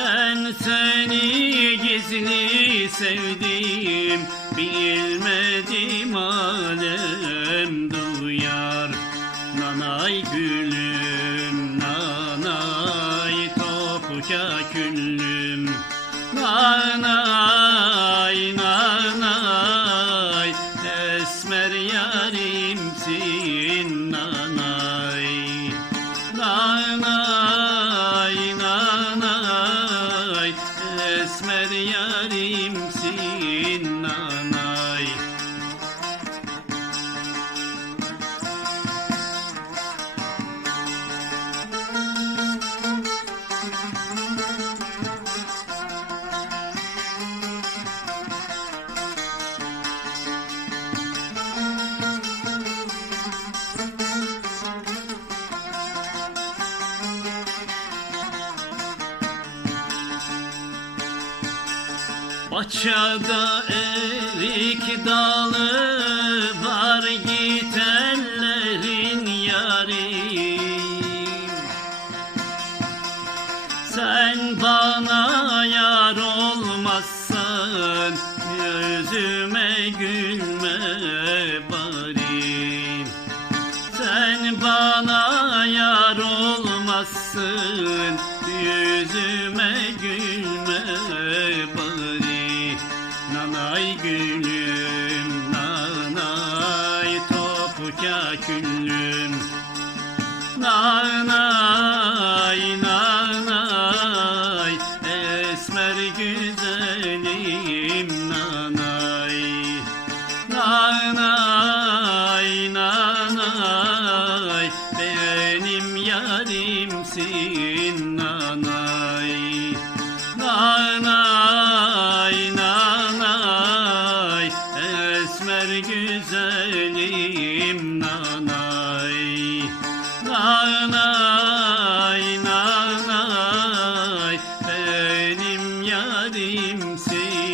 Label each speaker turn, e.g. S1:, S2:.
S1: ben seni gizli sevdim Bilmedim alem duyar. Nanay gülüm Nanay topuca küllüm. Nanay nanay Esmer yarimsin nanay Esmer yarimsin nanay Bahçada erik dalı var git ellerin yarim Sen bana yar olmazsan yüzüme gülme bari. Sen bana yar olmazsın yüzüme gülme bari Nanay gülüm nanay topuca küllüm Nanay nanay esmer güzelim nanay. Nanay nanay benim yarimsin yarim seyir